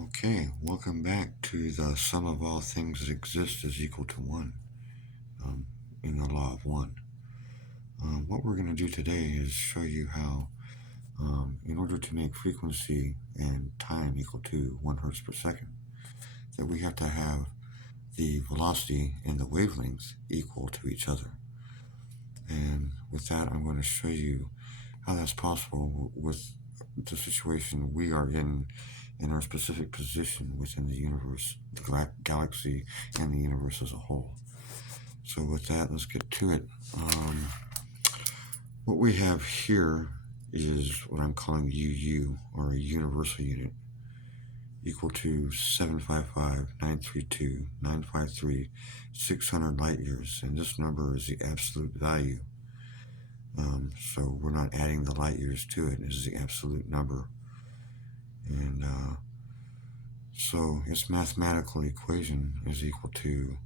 Okay, welcome back to the sum of all things that exist is equal to 1 um, in the law of 1. What we're going to do today is show you how, in order to make frequency and time equal to 1 hertz per second, that we have to have the velocity and the wavelength equal to each other. And with that, I'm going to show you how that's possible with the situation we are in our specific position within the universe, the galaxy, and the universe as a whole. So with that, let's get to it. What we have here is what I'm calling UU, or a universal unit, equal to 755,932,953,600 light years, and this number is the absolute value. So we're not adding the light years to it. This is the absolute number. And so its mathematical equation is equal to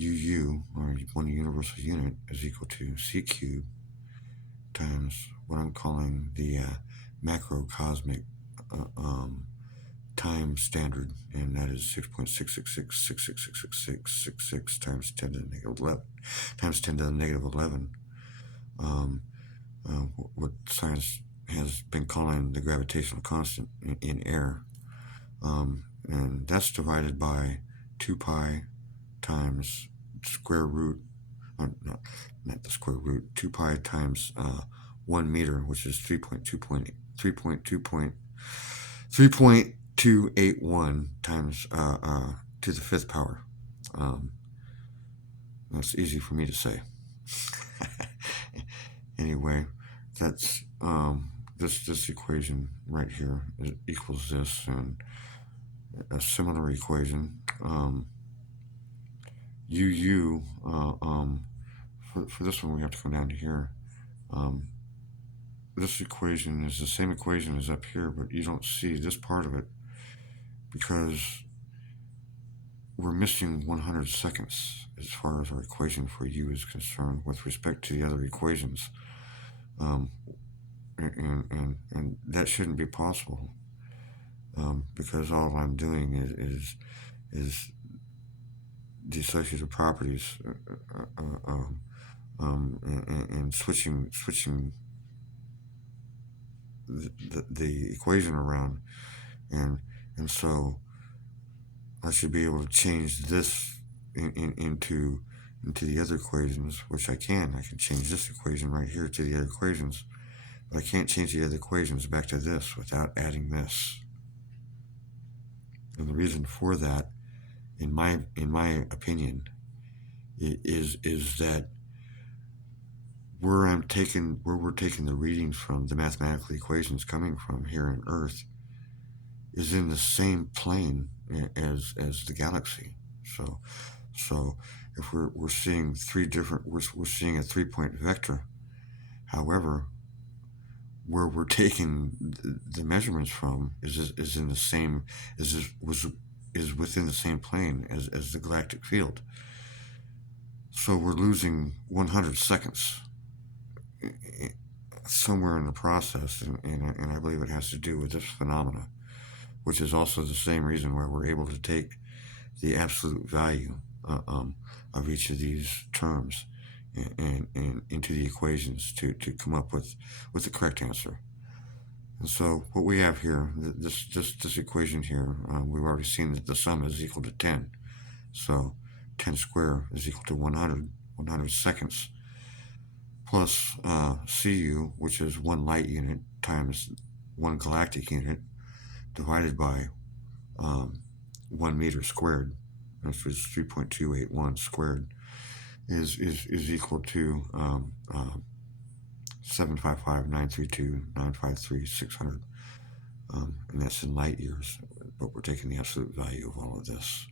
UU, or one universal unit, is equal to C cubed times what I'm calling the macrocosmic time standard, and that is 6.666666666 times 10 to the negative 11 times 10 to the negative 11. What science has been calling the gravitational constant in air, and that's divided by 2 pi times square root, not the square root, 2 pi times 1 meter, which is 3.281 times to the 5th power. That's easy for me to say. Anyway, that's this equation right here equals this, and a similar equation. UU, for this one we have to come down to here. This equation is the same equation as up here, but you don't see this part of it because we're missing 100 seconds as far as our equation for U is concerned with respect to the other equations. And that shouldn't be possible, because all I'm doing is the associative properties, and switching the equation around, and so I should be able to change this into the other equations, which I can. I can change this equation right here to the other equations, but I can't change the other equations back to this without adding this. And the reason for that, in my opinion, is that where we're taking the readings from, the mathematical equations coming from here on Earth, is in the same plane as the galaxy. So if we're seeing we're seeing a 3-point vector. However, where we're taking the measurements from is in the same is within the same plane as the galactic field. So we're losing 100 seconds somewhere in the process, and I believe it has to do with this phenomena, which is also the same reason why we're able to take the absolute value of each of these terms and into the equations to come up with the correct answer. And so what we have here, this equation here, we've already seen that the sum is equal to 10. So 10 squared is equal to 100 seconds, plus Cu, which is 1 light unit, times 1 galactic unit, divided by 1 meter squared, which is 3.281 squared, is equal to 755,932,953,600, and that's in light years, but we're taking the absolute value of all of this.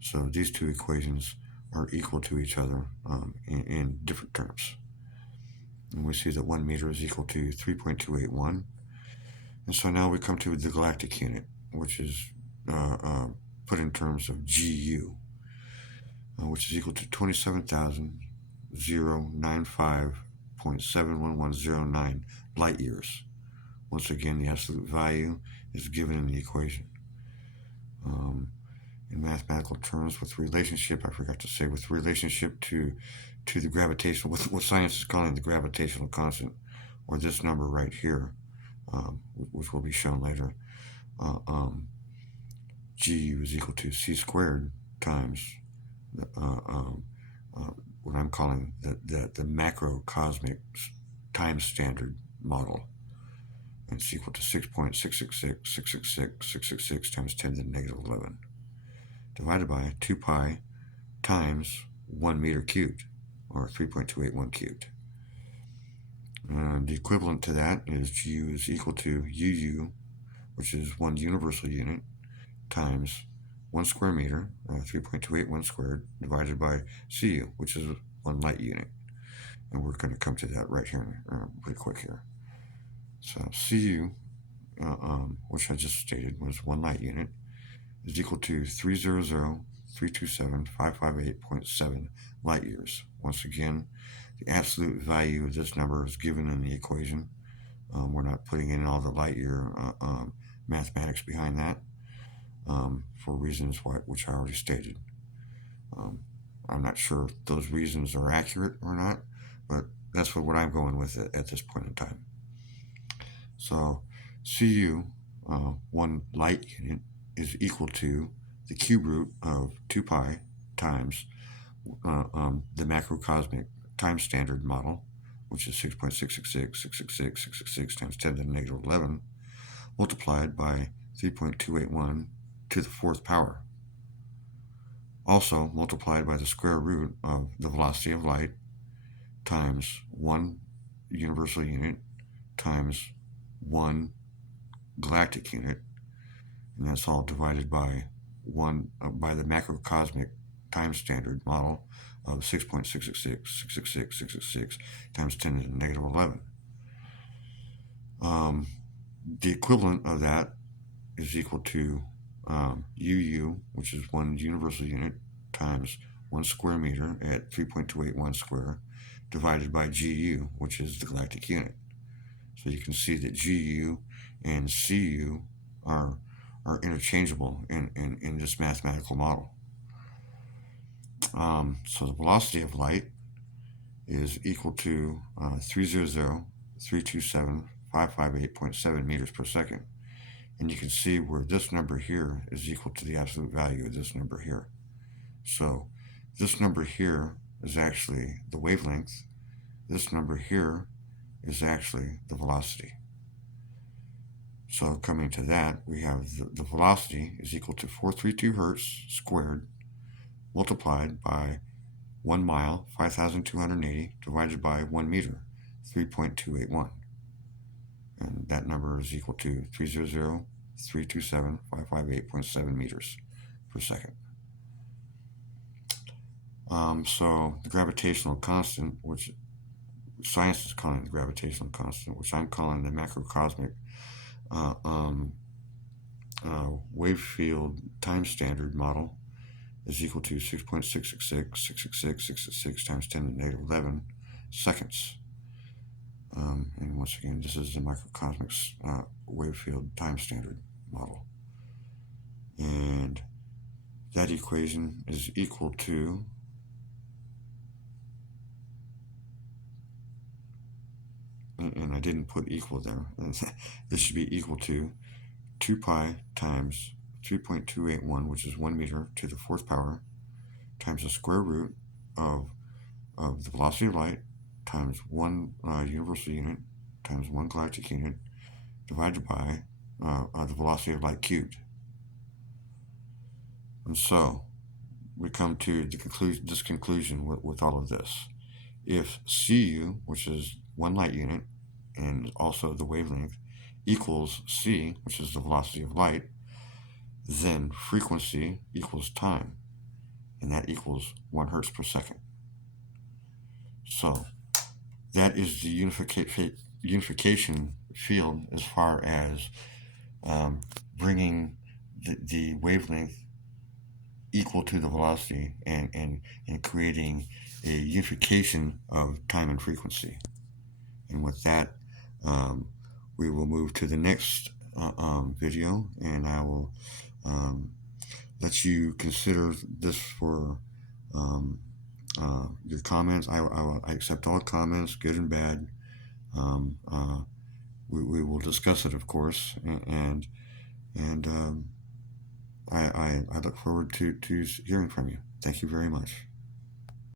So these two equations are equal to each other in different terms. And we see that 1 meter is equal to 3.281. And so now we come to the galactic unit, which is put in terms of GU, which is equal to 27,095.71109 light years. Once again, the absolute value is given in the equation. in mathematical terms with relationship, I forgot to say, with relationship to the gravitational, with what science is calling the gravitational constant, or this number right here, which will be shown later. Gu is equal to c squared times what I'm calling the macrocosmic time standard model. And it's equal to 6.66666666 times 10 to the negative 11, divided by 2 pi times 1 meter cubed, or 3.281 cubed. The equivalent to that is Gu is equal to UU, which is 1 universal unit, times 1 square meter, 3.281 squared, divided by Cu, which is 1 light unit. And we're going to come to that right here, pretty quick here. So Cu, which I just stated was 1 light unit, is equal to 300,327,558.7 light years. Once again, the absolute value of this number is given in the equation. We're not putting in all the light year mathematics behind that for reasons which I already stated. I'm not sure if those reasons are accurate or not, but that's what I'm going with at this point in time. So Cu, 1 light unit, is equal to the cube root of 2 pi times the macrocosmic time standard model, which is 6.666666 times 10 to the negative 11, multiplied by 3.281 to the 4th power. Also multiplied by the square root of the velocity of light times 1 universal unit times 1 galactic unit, and that's all divided by the macrocosmic time standard model of 6.666666 times 10 to the negative 11. The equivalent of that is equal to UU, which is 1 universal unit, times 1 square meter at 3.281 square, divided by GU, which is the galactic unit. So you can see that GU and CU are interchangeable in this mathematical model. So the velocity of light is equal to 300,327,558.7 meters per second. And you can see where this number here is equal to the absolute value of this number here. So this number here is actually the wavelength. This number here is actually the velocity. So coming to that, we have the velocity is equal to 432 hertz squared multiplied by 1 mile, 5,280, divided by 1 meter, 3.281. And that number is equal to 300,327,558.7 meters per second. So the gravitational constant, which science is calling the gravitational constant, which I'm calling the macrocosmic wave field time standard model, is equal to 6.666666 times 10 to the negative 11 seconds. And once again, this is the microcosmic wave field time standard model. And that equation is equal to and I didn't put equal there. This should be equal to 2 pi times 3.281, which is 1 meter to the 4th power, times the square root of the velocity of light times 1 universal unit times 1 galactic unit divided by the velocity of light cubed. And so we come to this conclusion with all of this. If Cu, which is 1 light unit and also the wavelength, equals c, which is the velocity of light, then frequency equals time, and that equals 1 hertz per second. So that is the unification field as far as bringing the wavelength equal to the velocity and creating a unification of time and frequency. And with that, we will move to the next video, and I will let you consider this for your comments. I accept all comments, good and bad. Um, uh, we will discuss it, of course, and I look forward to hearing from you. Thank you very much.